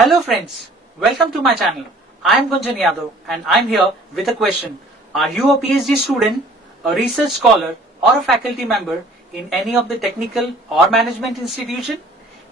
Hello friends, welcome to my channel. I am Gunjan Yadav and I am here with a question. Are you a PhD student, a research scholar or a faculty member in any of the technical or management institution?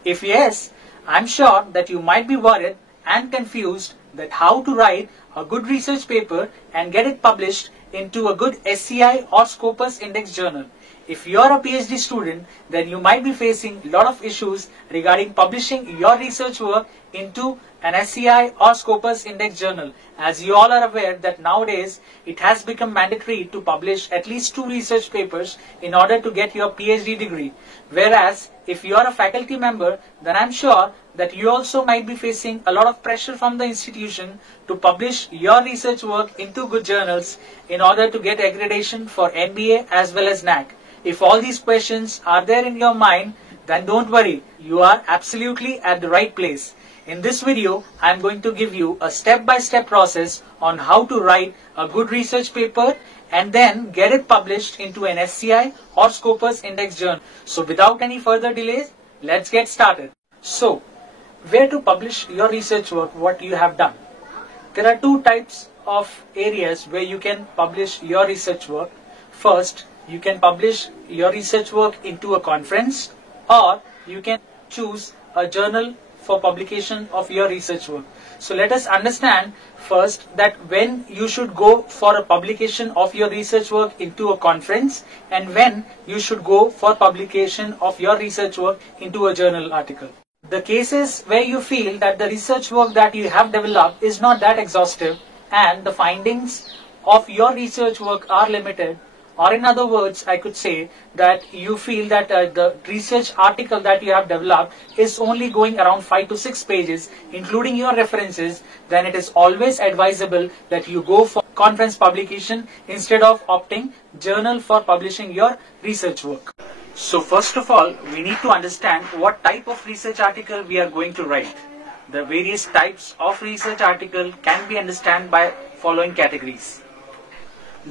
If yes, I am sure that you might be worried and confused that how to write a good research paper and get it published into a good SCI or Scopus Index journal. If you are a PhD student, then you might be facing a lot of issues regarding publishing your research work into an SCI or Scopus Index journal. As you all are aware that nowadays it has become mandatory to publish at least 2 research papers in order to get your PhD degree. Whereas if you are a faculty member, then I'm sure that you also might be facing a lot of pressure from the institution to publish your research work into good journals in order to get accreditation for NBA as well as NAAC. If all these questions are there in your mind, then don't worry, you are absolutely at the right place. In this video, I am going to give you a step-by-step process on how to write a good research paper and then get it published into an SCI or Scopus Index journal. So without any further delays, let's get started. So, where to publish your research work, what you have done? There are 2 types of areas where you can publish your research work. First, you can publish your research work into a conference, or you can choose a journal for publication of your research work. So let us understand first that when you should go for a publication of your research work into a conference and when you should go for publication of your research work into a journal article. The cases where you feel that the research work that you have developed is not that exhaustive and the findings of your research work are limited, or in other words, I could say that you feel that the research article that you have developed is only going around 5 to 6 pages, including your references, then it is always advisable that you go for conference publication instead of opting journal for publishing your research work. So first of all, we need to understand what type of research article we are going to write. The various types of research article can be understood by following categories.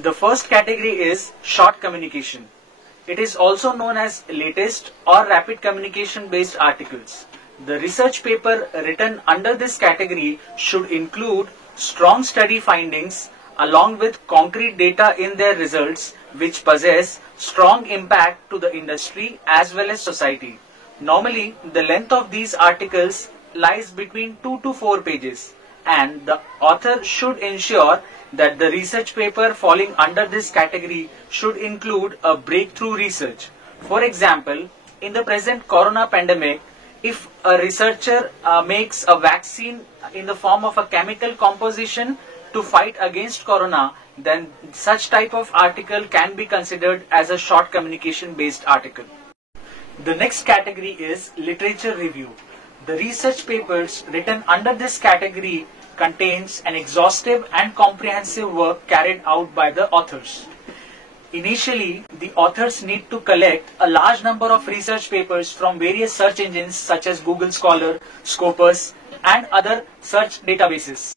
The first category is short communication. It is also known as latest or rapid communication based articles. The research paper written under this category should include strong study findings along with concrete data in their results which possess strong impact to the industry as well as society. Normally, the length of these articles lies between 2 to 4 pages and the author should ensure that the research paper falling under this category should include a breakthrough research. For example, in the present corona pandemic, if a researcher makes a vaccine in the form of a chemical composition to fight against corona, then such type of article can be considered as a short communication based article. The next category is literature review. The research papers written under this category contains an exhaustive and comprehensive work carried out by the authors. Initially, the authors need to collect a large number of research papers from various search engines such as Google Scholar, Scopus, and other search databases.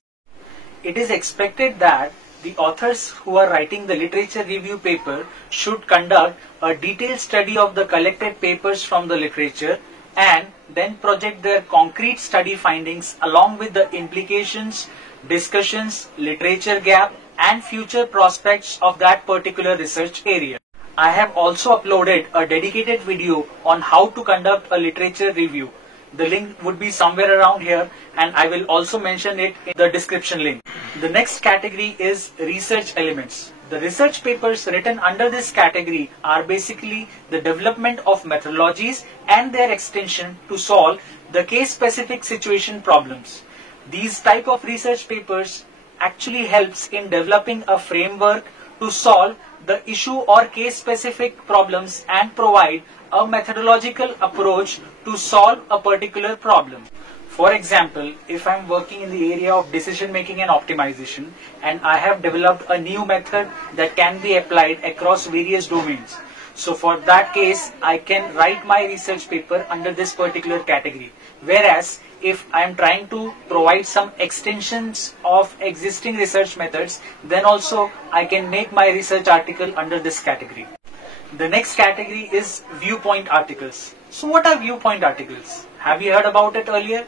It is expected that the authors who are writing the literature review paper should conduct a detailed study of the collected papers from the literature and then project their concrete study findings along with the implications, discussions, literature gap and future prospects of that particular research area. I have also uploaded a dedicated video on how to conduct a literature review. The link would be somewhere around here and I will also mention it in the description link. The next category is research elements. The research papers written under this category are basically the development of methodologies and their extension to solve the case-specific situation problems. These type of research papers actually helps in developing a framework to solve the issue or case-specific problems and provide a methodological approach to solve a particular problem. For example, if I am working in the area of decision making and optimization and I have developed a new method that can be applied across various domains. So for that case, I can write my research paper under this particular category. Whereas if I am trying to provide some extensions of existing research methods, then also I can make my research article under this category. The next category is viewpoint articles. So what are viewpoint articles? Have you heard about it earlier?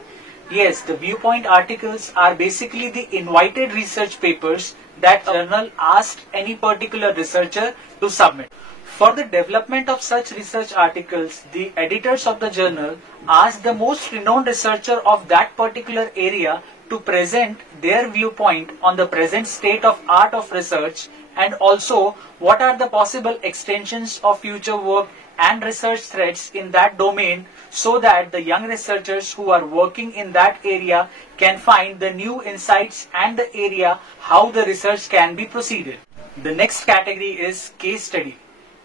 Yes, the viewpoint articles are basically the invited research papers that a journal asked any particular researcher to submit. For the development of such research articles, the editors of the journal ask the most renowned researcher of that particular area to present their viewpoint on the present state of art of research and also what are the possible extensions of future work and research threads in that domain so that the young researchers who are working in that area can find the new insights and the area how the research can be proceeded. The next category is case study.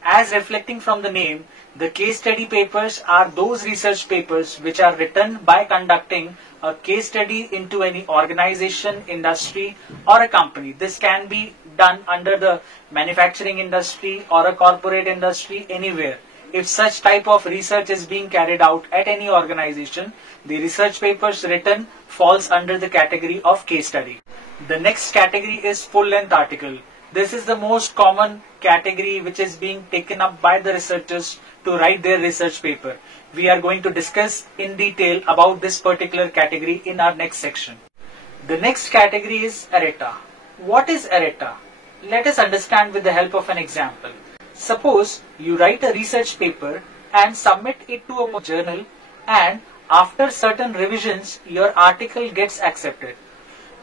As reflecting from the name, the case study papers are those research papers which are written by conducting a case study into any organization, industry or a company. This can be done under the manufacturing industry or a corporate industry, anywhere. If such type of research is being carried out at any organization, the research papers written falls under the category of case study. The next category is full-length article. This is the most common category which is being taken up by the researchers to write their research paper. We are going to discuss in detail about this particular category in our next section. The next category is errata. What is errata? Let us understand with the help of an example. Suppose you write a research paper and submit it to a journal, and after certain revisions your article gets accepted.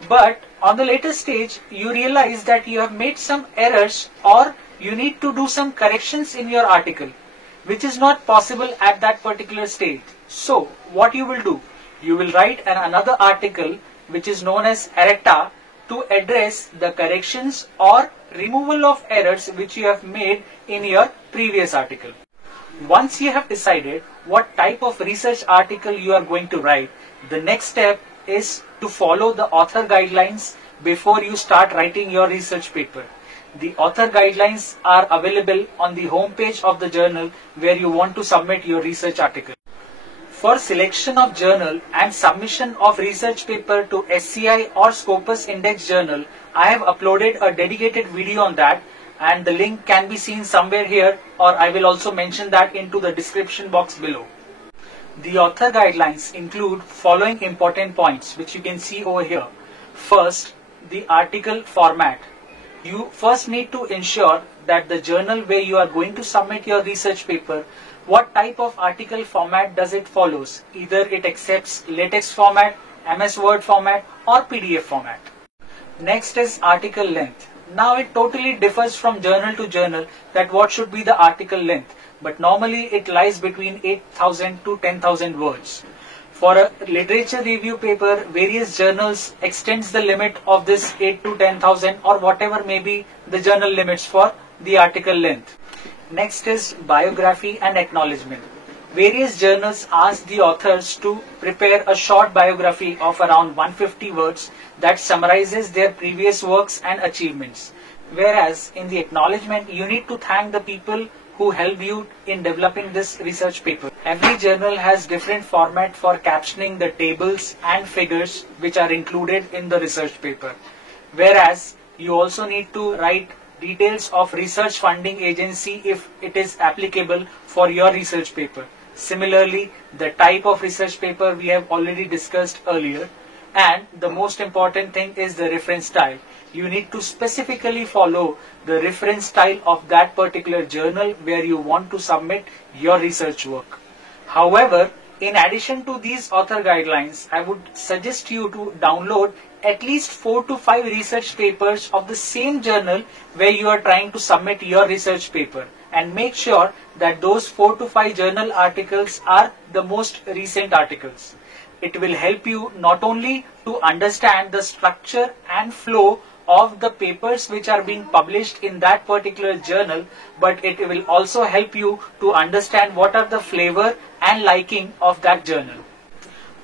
But on the later stage you realize that you have made some errors or you need to do some corrections in your article which is not possible at that particular stage. So what you will do? You will write another article which is known as errata to address the corrections or removal of errors which you have made in your previous article. Once you have decided what type of research article you are going to write, the next step is to follow the author guidelines before you start writing your research paper. The author guidelines are available on the home page of the journal where you want to submit your research article. For selection of journal and submission of research paper to SCI or Scopus Index Journal, I have uploaded a dedicated video on that, and the link can be seen somewhere here, or I will also mention that into the description box below. The author guidelines include following important points which you can see over here. First, the article format. You first need to ensure that the journal where you are going to submit your research paper, what type of article format does it follows. Either it accepts LaTeX format, MS Word format or PDF format. Next is article length. Now it totally differs from journal to journal that what should be the article length, but normally it lies between 8,000 to 10,000 words. For a literature review paper, various journals extends the limit of this 8 to 10,000 or whatever may be the journal limits for the article length. Next is biography and acknowledgement. Various journals ask the authors to prepare a short biography of around 150 words that summarizes their previous works and achievements. Whereas in the acknowledgement, you need to thank the people who helped you in developing this research paper. Every journal has different format for captioning the tables and figures which are included in the research paper. Whereas you also need to write details of research funding agency if it is applicable for your research paper. Similarly, the type of research paper we have already discussed earlier. And the most important thing is the reference style. You need to specifically follow the reference style of that particular journal where you want to submit your research work. However, in addition to these author guidelines, I would suggest you to download at least 4 to 5 research papers of the same journal where you are trying to submit your research paper, and make sure that those 4 to 5 journal articles are the most recent articles. It will help you not only to understand the structure and flow of the papers which are being published in that particular journal, but it will also help you to understand what are the flavor and liking of that journal.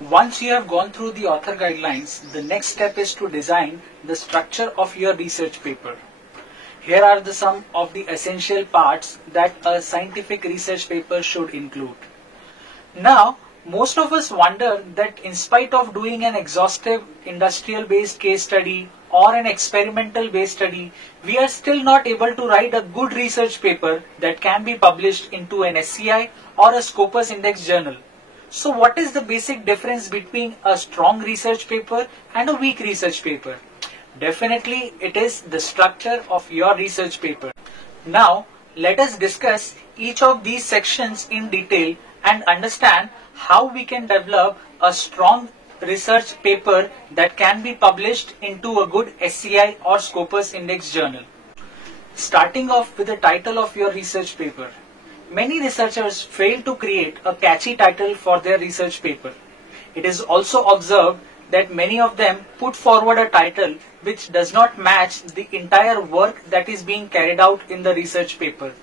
Once you have gone through the author guidelines, the next step is to design the structure of your research paper. Here are some of the essential parts that a scientific research paper should include. Now, most of us wonder that in spite of doing an exhaustive industrial-based case study or an experimental-based study, we are still not able to write a good research paper that can be published into an SCI or a Scopus Index journal. So what is the basic difference between a strong research paper and a weak research paper? Definitely it is the structure of your research paper. Now let us discuss each of these sections in detail and understand how we can develop a strong research paper that can be published into a good SCI or Scopus Index journal. Starting off with the title of your research paper. Many researchers fail to create a catchy title for their research paper. It is also observed that many of them put forward a title which does not match the entire work that is being carried out in the research paper.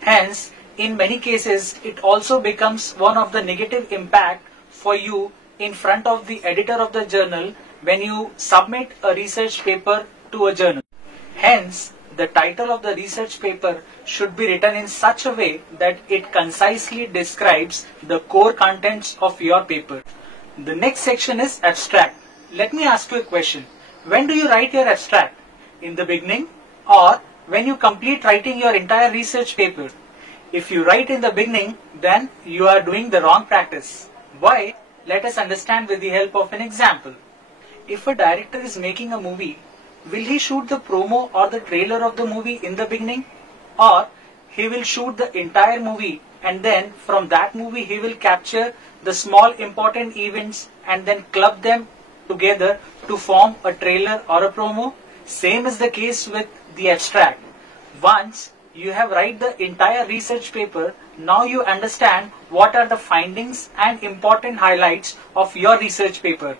Hence, in many cases, it also becomes one of the negative impact for you in front of the editor of the journal when you submit a research paper to a journal. Hence, the title of the research paper should be written in such a way that it concisely describes the core contents of your paper. The next section is abstract. Let me ask you a question. When do you write your abstract? In the beginning or when you complete writing your entire research paper? If you write in the beginning, then you are doing the wrong practice. Why? Let us understand with the help of an example. If a director is making a movie, will he shoot the promo or the trailer of the movie in the beginning? Or he will shoot the entire movie and then from that movie he will capture the small important events and then club them together to form a trailer or a promo? Same is the case with the abstract. Once you have write the entire research paper, now you understand what are the findings and important highlights of your research paper.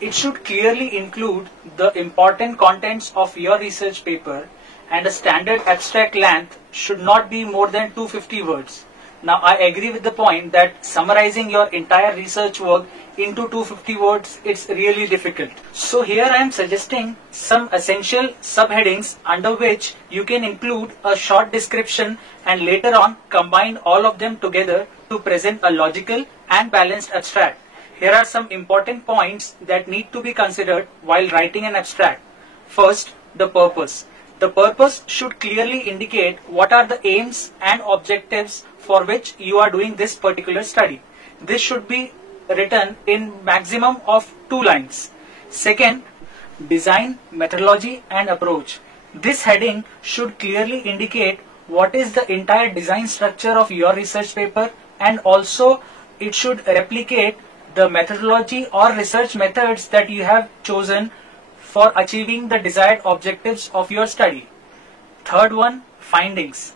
It should clearly include the important contents of your research paper, and a standard abstract length should not be more than 250 words. Now I agree with the point that summarizing your entire research work into 250 words, it's really difficult. So here I am suggesting some essential subheadings under which you can include a short description and later on combine all of them together to present a logical and balanced abstract. Here are some important points that need to be considered while writing an abstract. First, the purpose. The purpose should clearly indicate what are the aims and objectives for which you are doing this particular study. This should be written in maximum of 2 lines. Second, design, methodology and approach. This heading should clearly indicate what is the entire design structure of your research paper, and also it should replicate the methodology or research methods that you have chosen for achieving the desired objectives of your study. Third one, findings.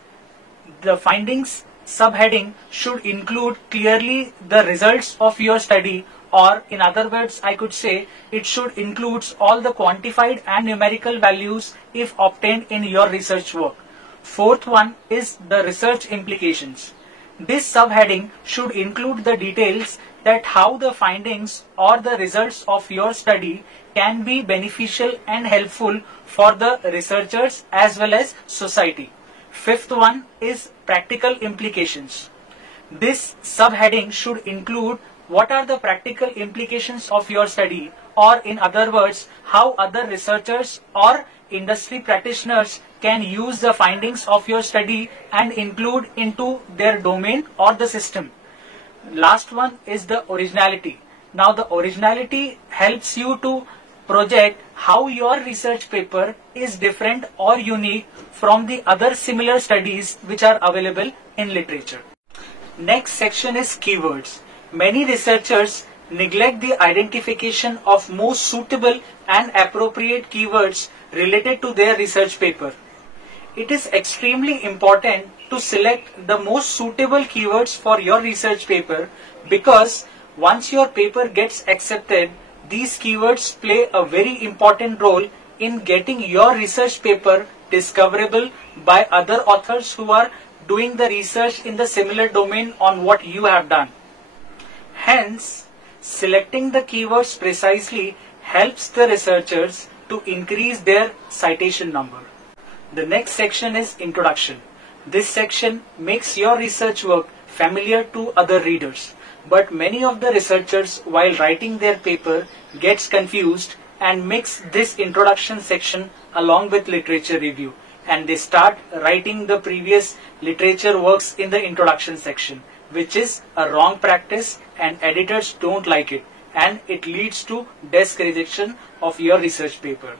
The findings subheading should include clearly the results of your study, or in other words I could say it should include all the quantified and numerical values if obtained in your research work. Fourth one is the research implications. This subheading should include the details that how the findings or the results of your study can be beneficial and helpful for the researchers as well as society. Fifth one is practical implications. This subheading should include what are the practical implications of your study, or in other words, how other researchers or industry practitioners can use the findings of your study and include into their domain or the system. Last one is the originality. Now the originality helps you to project how your research paper is different or unique from the other similar studies which are available in literature. Next section is keywords. Many researchers neglect the identification of most suitable and appropriate keywords related to their research paper. It is extremely important to select the most suitable keywords for your research paper, because once your paper gets accepted, these keywords play a very important role in getting your research paper discoverable by other authors who are doing the research in the similar domain on what you have done. Hence, selecting the keywords precisely helps the researchers to increase their citation number. The next section is introduction. This section makes your research work familiar to other readers. But many of the researchers, while writing their paper, gets confused and mix this introduction section along with literature review, and they start writing the previous literature works in the introduction section, which is a wrong practice and editors don't like it, and it leads to desk rejection of your research paper.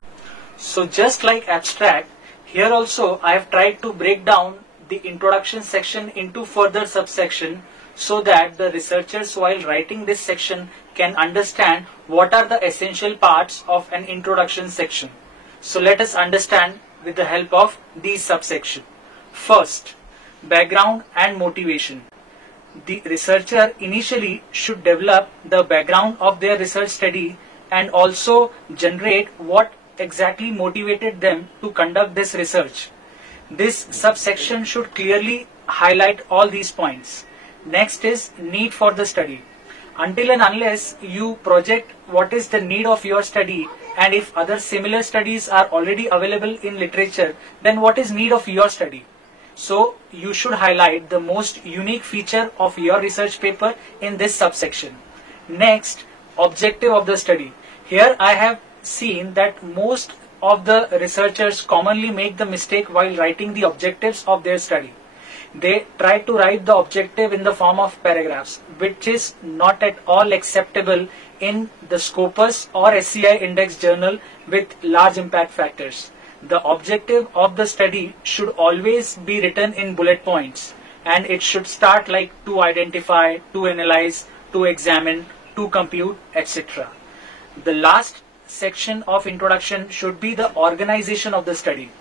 So just like abstract, here also I have tried to break down the introduction section into further subsection so that the researchers while writing this section can understand what are the essential parts of an introduction section. So let us understand with the help of these subsection. First, background and motivation. The researcher initially should develop the background of their research study and also generate what exactly motivated them to conduct this research. This subsection should clearly highlight all these points. Next is need for the study. Until and unless you project what is the need of your study, and if other similar studies are already available in literature, then what is need of your study? So you should highlight the most unique feature of your research paper in this subsection. Next, objective of the study. Here I have seen that most of the researchers commonly make the mistake while writing the objectives of their study. They try to write the objective in the form of paragraphs, which is not at all acceptable in the Scopus or SCI index journal with large impact factors. The objective of the study should always be written in bullet points, and it should start like to identify, to analyze, to examine, to compute, etc. The last section of introduction should be the organization of the study.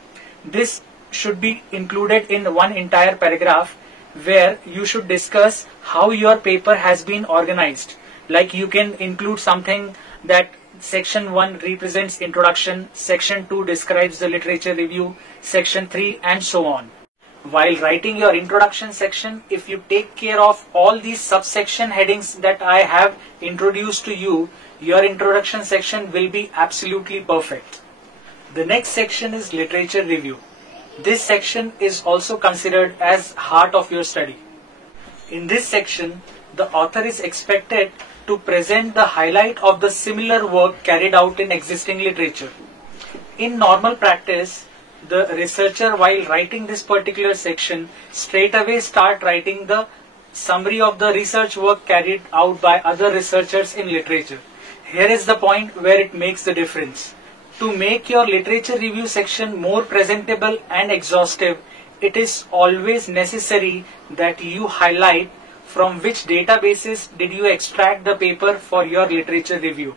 This should be included in one entire paragraph where you should discuss how your paper has been organized. Like you can include something that section 1 represents introduction, section 2 describes the literature review, section 3 and so on. While writing your introduction section, if you take care of all these subsection headings that I have introduced to you, your introduction section will be absolutely perfect. The next section is literature review. This section is also considered as heart of your study. In this section, the author is expected to present the highlight of the similar work carried out in existing literature. In normal practice, the researcher while writing this particular section straight away start writing the summary of the research work carried out by other researchers in literature. Here is the point where it makes the difference. To make your literature review section more presentable and exhaustive, it is always necessary that you highlight from which databases did you extract the paper for your literature review.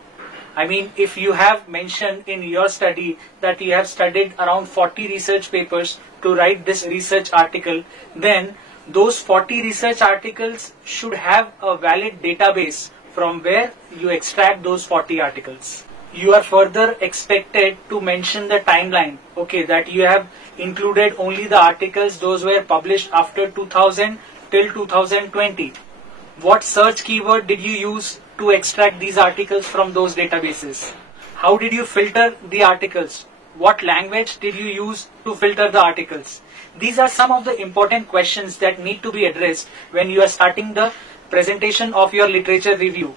I mean, if you have mentioned in your study that you have studied around 40 research papers to write this research article, then those 40 research articles should have a valid database from where you extract those 40 articles. You are further expected to mention the timeline, okay, that you have included only the articles those were published after 2000 till 2020. What search keyword did you use to extract these articles from those databases? How did you filter the articles? What language did you use to filter the articles? These are some of the important questions that need to be addressed when you are starting the presentation of your literature review.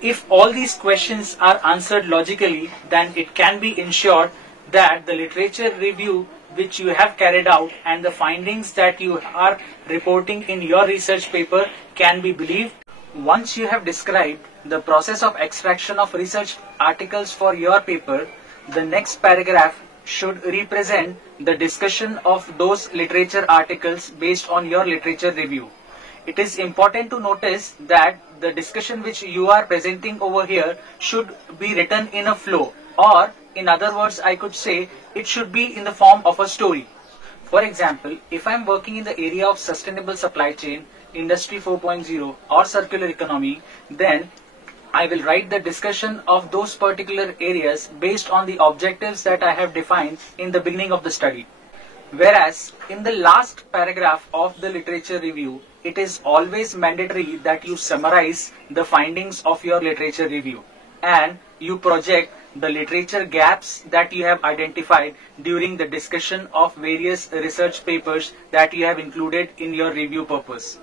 If all these questions are answered logically, then it can be ensured that the literature review which you have carried out and the findings that you are reporting in your research paper can be believed. Once you have described the process of extraction of research articles for your paper, the next paragraph should represent the discussion of those literature articles based on your literature review. It is important to notice that the discussion which you are presenting over here should be written in a flow, or in other words I could say it should be in the form of a story. For example, if I am working in the area of sustainable supply chain, industry 4.0 or circular economy, then I will write the discussion of those particular areas based on the objectives that I have defined in the beginning of the study. Whereas in the last paragraph of the literature review, it is always mandatory that you summarize the findings of your literature review and you project the literature gaps that you have identified during the discussion of various research papers that you have included in your review purpose.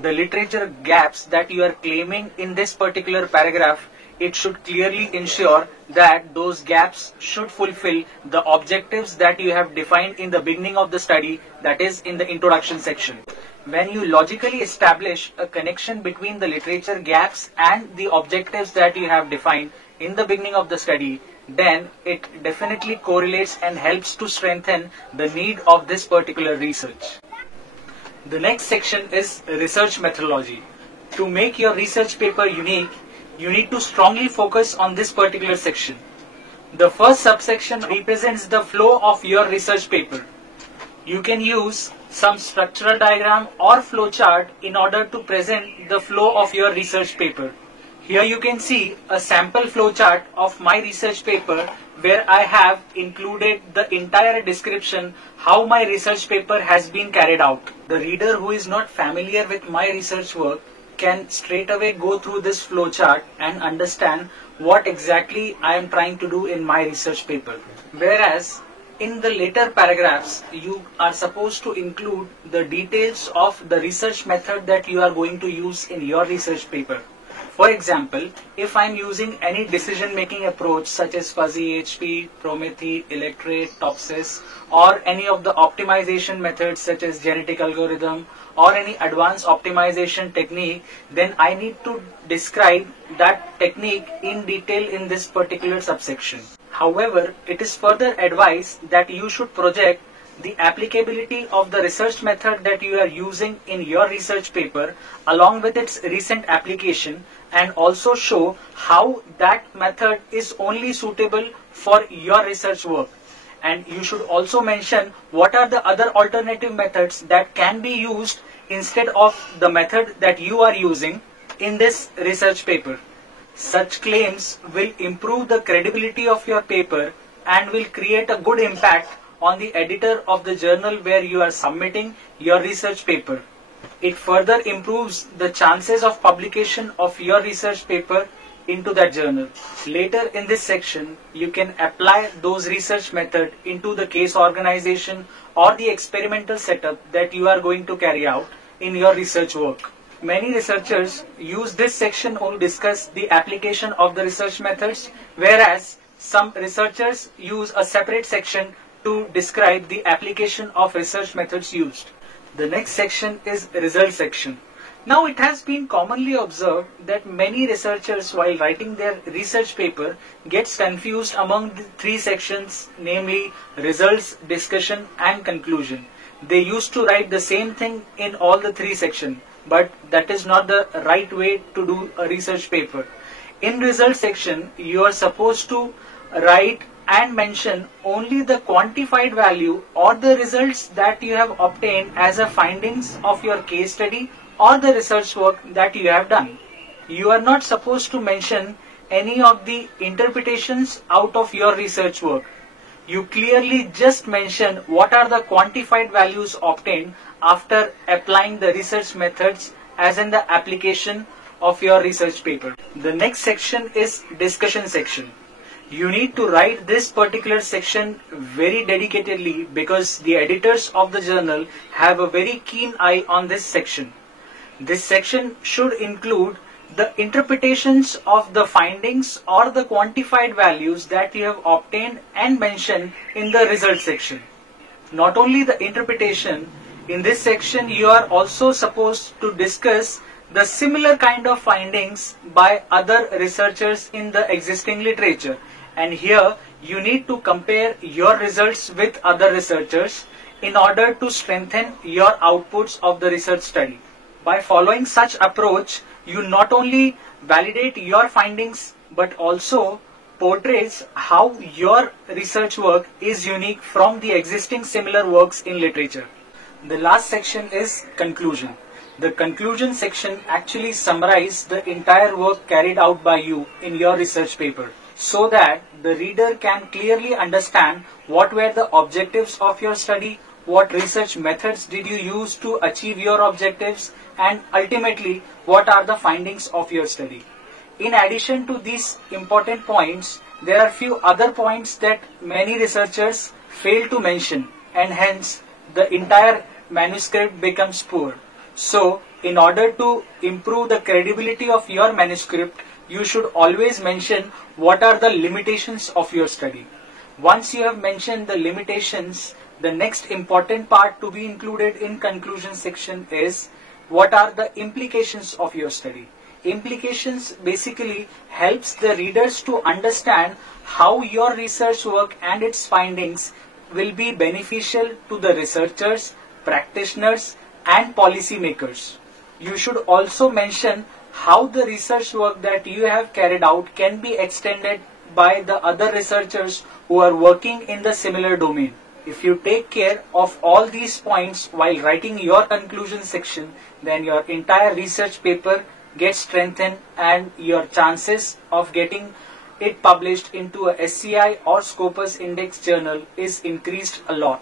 The literature gaps that you are claiming in this particular paragraph, it should clearly ensure that those gaps should fulfill the objectives that you have defined in the beginning of the study, that is in the introduction section. When you logically establish a connection between the literature gaps and the objectives that you have defined in the beginning of the study, then it definitely correlates and helps to strengthen the need of this particular research. The next section is research methodology. To make your research paper unique, you need to strongly focus on this particular section. The first subsection represents the flow of your research paper. You can use some structural diagram or flow chart in order to present the flow of your research paper. Here you can see a sample flow chart of my research paper where I have included the entire description how my research paper has been carried out. The reader who is not familiar with my research work can straight away go through this flow chart and understand what exactly I am trying to do in my research paper. Whereas in the later paragraphs, you are supposed to include the details of the research method that you are going to use in your research paper. For example, if I am using any decision-making approach such as fuzzy HP, Prometheus, Electrate, Topsys, or any of the optimization methods such as genetic algorithm or any advanced optimization technique, then I need to describe that technique in detail in this particular subsection. However, it is further advised that you should project the applicability of the research method that you are using in your research paper along with its recent application, and also show how that method is only suitable for your research work. And you should also mention what are the other alternative methods that can be used instead of the method that you are using in this research paper. Such claims will improve the credibility of your paper and will create a good impact on the editor of the journal where you are submitting your research paper. It further improves the chances of publication of your research paper into that journal. Later in this section, you can apply those research methods into the case organization or the experimental setup that you are going to carry out in your research work. Many researchers use this section to discuss the application of the research methods, whereas some researchers use a separate section to describe the application of research methods used. The next section is result section. Now it has been commonly observed that many researchers while writing their research paper gets confused among the three sections, namely results, discussion and conclusion. They used to write the same thing in all the three sections, but that is not the right way to do a research paper. In result section, you are supposed to write and mention only the quantified value or the results that you have obtained as a findings of your case study or the research work that you have done. You are not supposed to mention any of the interpretations out of your research work. You clearly just mention what are the quantified values obtained after applying the research methods as in the application of your research paper. The next section is discussion section. You need to write this particular section very dedicatedly because the editors of the journal have a very keen eye on this section. This section should include the interpretations of the findings or the quantified values that you have obtained and mentioned in the result section. Not only the interpretation, in this section you are also supposed to discuss the similar kind of findings by other researchers in the existing literature. And here you need to compare your results with other researchers in order to strengthen your outputs of the research study. By following such approach, you not only validate your findings but also portrays how your research work is unique from the existing similar works in literature. The last section is conclusion. The conclusion section actually summarizes the entire work carried out by you in your research paper, so that the reader can clearly understand what were the objectives of your study, what research methods did you use to achieve your objectives, and ultimately what are the findings of your study. In addition to these important points, there are few other points that many researchers fail to mention, and hence the entire manuscript becomes poor. So, in order to improve the credibility of your manuscript, you should always mention what are the limitations of your study. Once you have mentioned the limitations, the next important part to be included in conclusion section is what are the implications of your study. Implications basically helps the readers to understand how your research work and its findings will be beneficial to the researchers, practitioners and policymakers. You should also mention how the research work that you have carried out can be extended by the other researchers who are working in the similar domain. If you take care of all these points while writing your conclusion section, then your entire research paper gets strengthened and your chances of getting it published into a SCI or Scopus Index journal is increased a lot.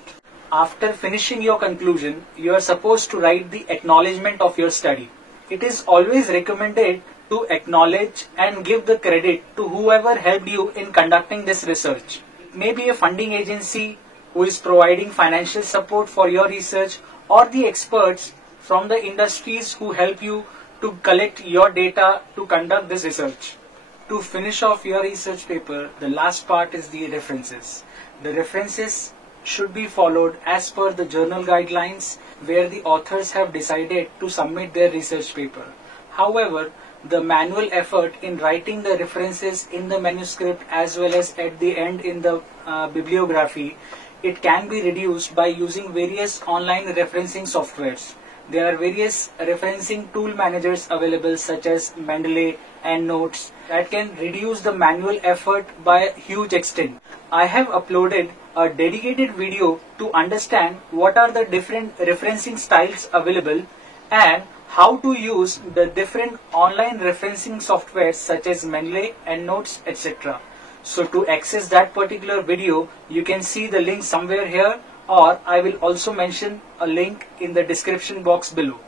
After finishing your conclusion, you are supposed to write the acknowledgement of your study. It is always recommended to acknowledge and give the credit to whoever helped you in conducting this research. It may be a funding agency who is providing financial support for your research, or the experts from the industries who help you to collect your data to conduct this research. To finish off your research paper, the last part is the references. The references should be followed as per the journal guidelines where the authors have decided to submit their research paper. However, the manual effort in writing the references in the manuscript as well as at the end in the bibliography, it can be reduced by using various online referencing softwares. There are various referencing tool managers available such as Mendeley and Notes that can reduce the manual effort by a huge extent. I have uploaded a dedicated video to understand what are the different referencing styles available and how to use the different online referencing softwares such as Mendeley and Notes, etc. So to access that particular video, you can see the link somewhere here, or I will also mention a link in the description box below.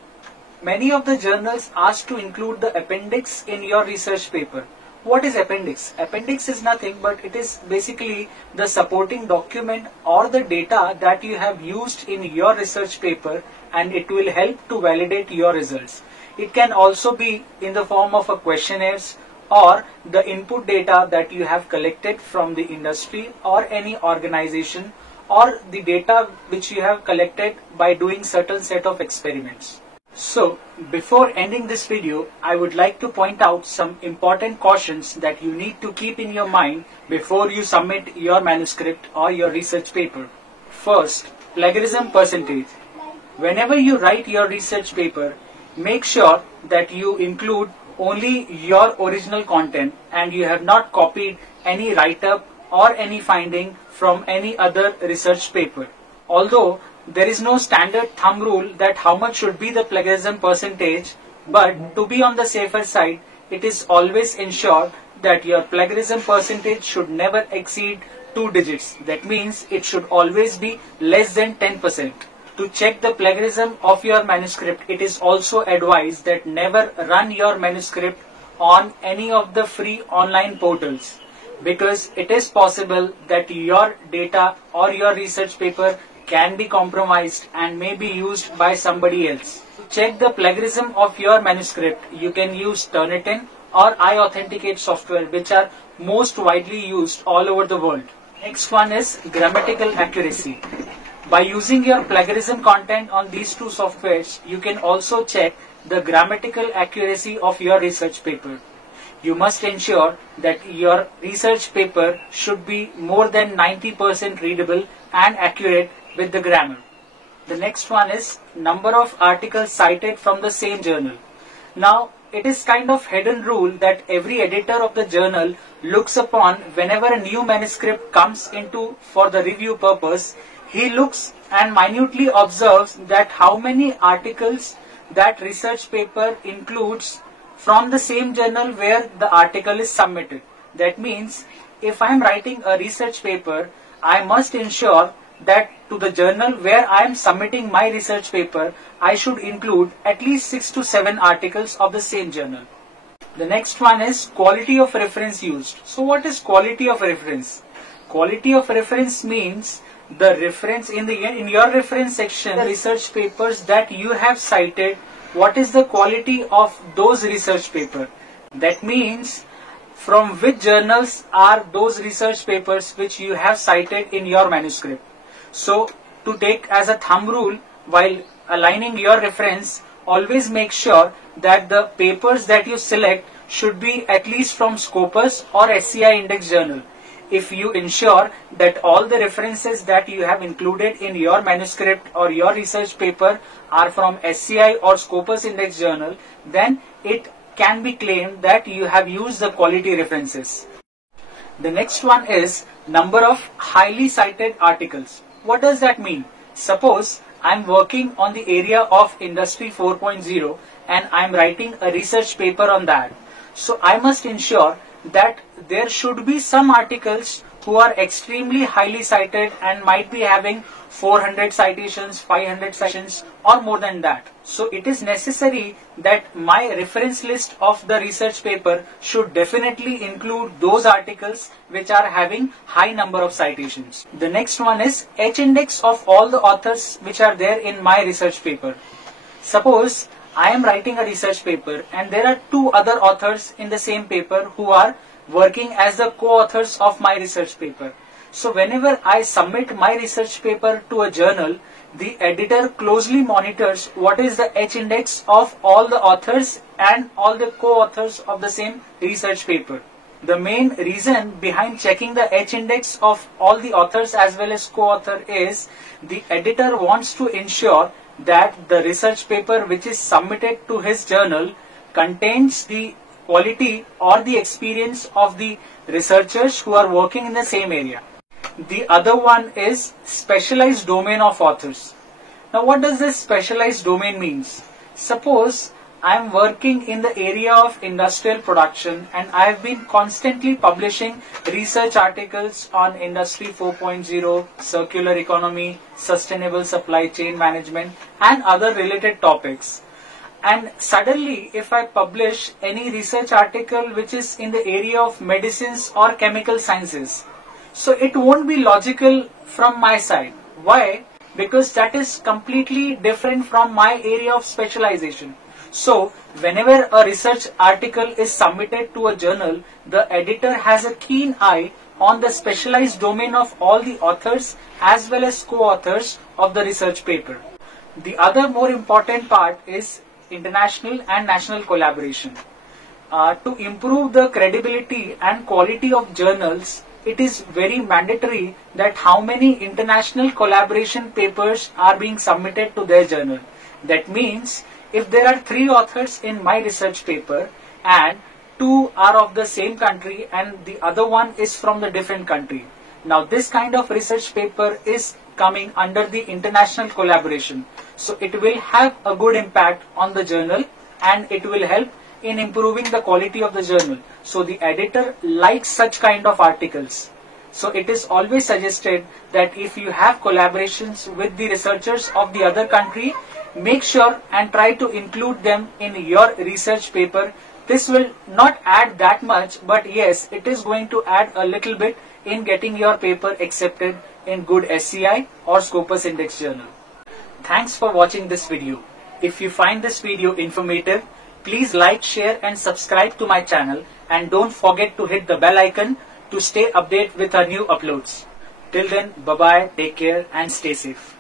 Many of the journals ask to include the appendix in your research paper. What is appendix? Appendix is nothing but it is basically the supporting document or the data that you have used in your research paper, and it will help to validate your results. It can also be in the form of a questionnaires or the input data that you have collected from the industry or any organization, or the data which you have collected by doing certain set of experiments. So, before ending this video, I would like to point out some important cautions that you need to keep in your mind before you submit your manuscript or your research paper. First, plagiarism percentage. Whenever you write your research paper, make sure that you include only your original content and you have not copied any write-up or any finding from any other research paper. Although there is no standard thumb rule that how much should be the plagiarism percentage, but to be on the safer side, it is always ensured that your plagiarism percentage should never exceed 2 digits. That means it should always be less than 10%. To check the plagiarism of your manuscript, it is also advised that never run your manuscript on any of the free online portals, because it is possible that your data or your research paper can be compromised and may be used by somebody else. To check the plagiarism of your manuscript, you can use Turnitin or iAuthenticate software, which are most widely used all over the world. Next one is grammatical accuracy. By using your plagiarism content on these two softwares, you can also check the grammatical accuracy of your research paper. You must ensure that your research paper should be more than 90% readable and accurate with the grammar. The next one is number of articles cited from the same journal. Now, it is kind of hidden rule that every editor of the journal looks upon whenever a new manuscript comes into for the review purpose. He looks and minutely observes that how many articles that research paper includes from the same journal where the article is submitted. That means if I am writing a research paper, I must ensure that to the journal where I am submitting my research paper, I should include at least 6 to 7 articles of the same journal. The next one is quality of reference used. So what is quality of reference? Quality of reference means the reference in your reference section, the research papers that you have cited, what is the quality of those research paper? That means from which journals are those research papers which you have cited in your manuscript. So to take as a thumb rule while aligning your reference, always make sure that the papers that you select should be at least from Scopus or SCI Index journal. If you ensure that all the references that you have included in your manuscript or your research paper are from SCI or Scopus Index journal, then it can be claimed that you have used the quality references. The next one is number of highly cited articles. What does that mean? Suppose I am working on the area of Industry 4.0 and I am writing a research paper on that. So I must ensure that there should be some articles who are extremely highly cited and might be having 400 citations, 500 citations or more than that. So it is necessary that my reference list of the research paper should definitely include those articles which are having high number of citations. The next one is H index of all the authors which are there in my research paper. Suppose I am writing a research paper and there are two other authors in the same paper who are working as the co-authors of my research paper. So whenever I submit my research paper to a journal, the editor closely monitors what is the H index of all the authors and all the co-authors of the same research paper. The main reason behind checking the H index of all the authors as well as co-author is the editor wants to ensure that the research paper which is submitted to his journal contains the quality or the experience of the researchers who are working in the same area. The other one is specialized domain of authors. Now what does this specialized domain means? Suppose I am working in the area of industrial production and I have been constantly publishing research articles on Industry 4.0, circular economy, sustainable supply chain management and other related topics. And suddenly if I publish any research article which is in the area of medicines or chemical sciences, so it won't be logical from my side. Why? Because that is completely different from my area of specialization. So whenever a research article is submitted to a journal, the editor has a keen eye on the specialized domain of all the authors as well as co-authors of the research paper. The other more important part is international and national collaboration. To improve the credibility and quality of journals, it is very mandatory that how many international collaboration papers are being submitted to their journal. That means if there are 3 authors in my research paper and 2 are of the same country and the other one is from the different country. Now this kind of research paper is coming under the international collaboration. So it will have a good impact on the journal and it will help in improving the quality of the journal. So the editor likes such kind of articles. So it is always suggested that if you have collaborations with the researchers of the other country, make sure and try to include them in your research paper. This will not add that much, but yes, it is going to add a little bit in getting your paper accepted in good SCI or Scopus Index journal. Thanks for watching this video. If you find this video informative, please like, share and subscribe to my channel and don't forget to hit the bell icon to stay updated with our new uploads. Till then, bye bye, take care and stay safe.